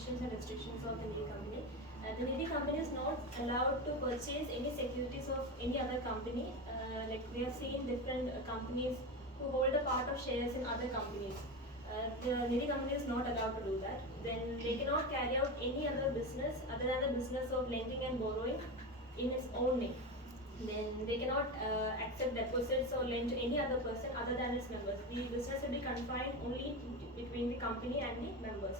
definitions and restrictions of the Nidhi company. The Nidhi company is not allowed to purchase any securities of any other company. Like we have seen different companies who hold a part of shares in other companies. The Nidhi company is not allowed to do that. Then they cannot carry out any other business other than the business of lending and borrowing in its own name. Then they cannot accept deposits or lend to any other person other than its members. The business will be confined only between the company and the members.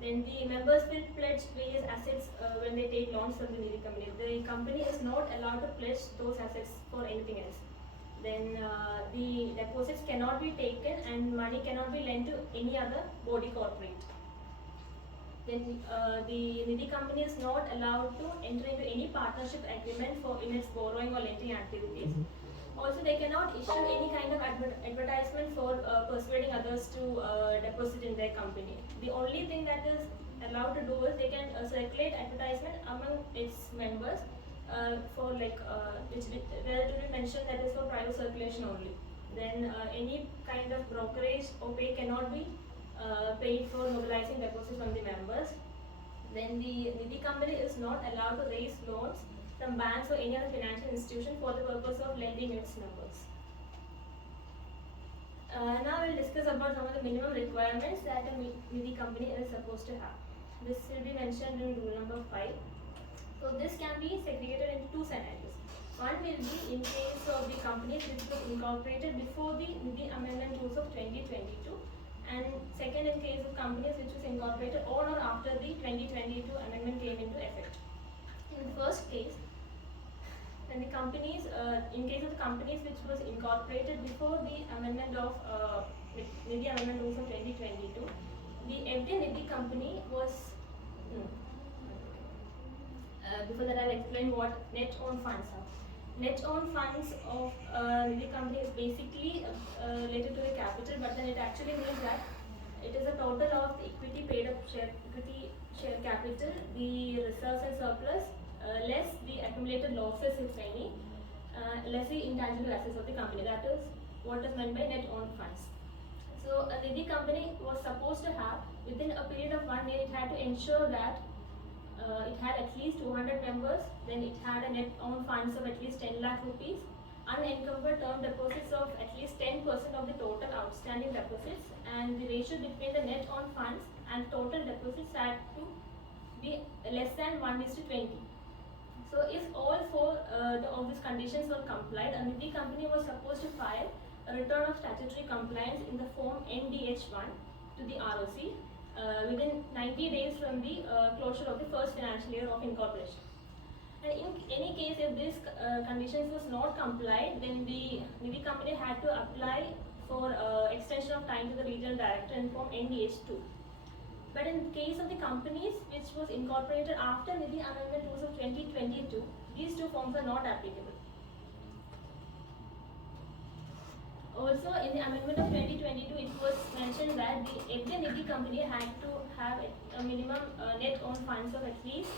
Then the members will pledge various assets when they take loans from the Nidhi company. The company is not allowed to pledge those assets for anything else. Then the deposits cannot be taken and money cannot be lent to any other body corporate. Then the Nidhi company is not allowed to enter into any partnership agreement for in its borrowing or lending activities. Also, they cannot issue any kind of advertisement for persuading others to deposit in their company. The only thing that is allowed to do is they can circulate advertisement among its members for like which where to be mentioned that is for private circulation only. Then any kind of brokerage or pay cannot be paid for mobilizing deposits from the members. Then the Nidhi company is not allowed to raise loans from banks or any other financial institution for the purpose of lending its members. Now we'll discuss about some of the minimum requirements that a Nidhi company is supposed to have. This will be mentioned in rule number 5. So this can be segregated into two scenarios. One will be in case of the companies which were incorporated before the Nidhi Amendment Rules of 2022, and second in case of companies which was incorporated on or after the 2022 amendment came into effect. In the first case, when the companies, in case of the companies which was incorporated before the amendment of Nidhi Amendment Rules of 2022, every Nidhi company was before that I'll explain what net owned funds are. Net owned funds of Nidhi company is basically related to the capital, but then it actually means that it is a total of the equity paid up equity share capital, the reserves and surplus, less the accumulated losses if any, less the intangible assets of the company. That is what is meant by net owned funds. So a Nidhi company was supposed to have within a period of 1 year, it had to ensure that it had at least 200 members, then it had a net owned funds of at least 10 lakh rupees, unencumbered term deposits of at least 10% of the total outstanding deposits, and the ratio between the net owned funds and total deposits had to be less than 1:20. So if all four of these conditions were complied, a Nidhi company was supposed to file a return of statutory compliance in the form NDH1 to the ROC within 90 days from the closure of the first financial year of incorporation. And in any case, if these conditions was not complied, then the Nidhi company had to apply for extension of time to the regional director in form NDH2. But in case of the companies which was incorporated after Nidhi Amendment Rules of 2022, these two forms are not applicable. Also, in the amendment of 2022, it was mentioned that every Nidhi company had to have a minimum net owned funds of at least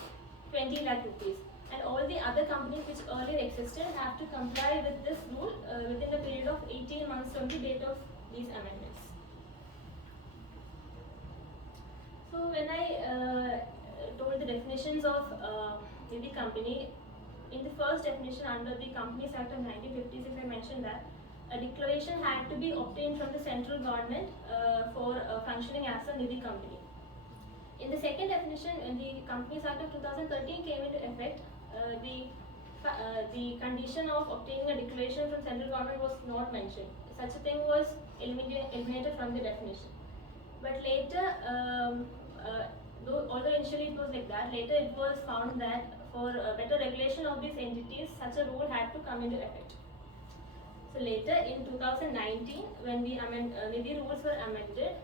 20 lakh rupees. And all the other companies which earlier existed have to comply with this rule within a period of 18 months from the date of these amendments. So when I told the definitions of Nidhi company, in the first definition under the Companies Act of 1950s, if I mentioned that a declaration had to be obtained from the central government for functioning as a Nidhi company. In the second definition, when the Companies Act of 2013 came into effect, the condition of obtaining a declaration from central government was not mentioned. Such a thing was eliminated from the definition. But later, although initially it was like that, later it was found that for better regulation of these entities, such a rule had to come into effect. So later in 2019, when the Nidhi rules were amended,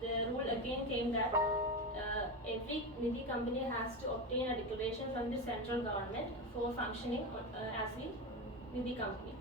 the rule again came that every Nidhi company has to obtain a declaration from the central government for functioning as a Nidhi company.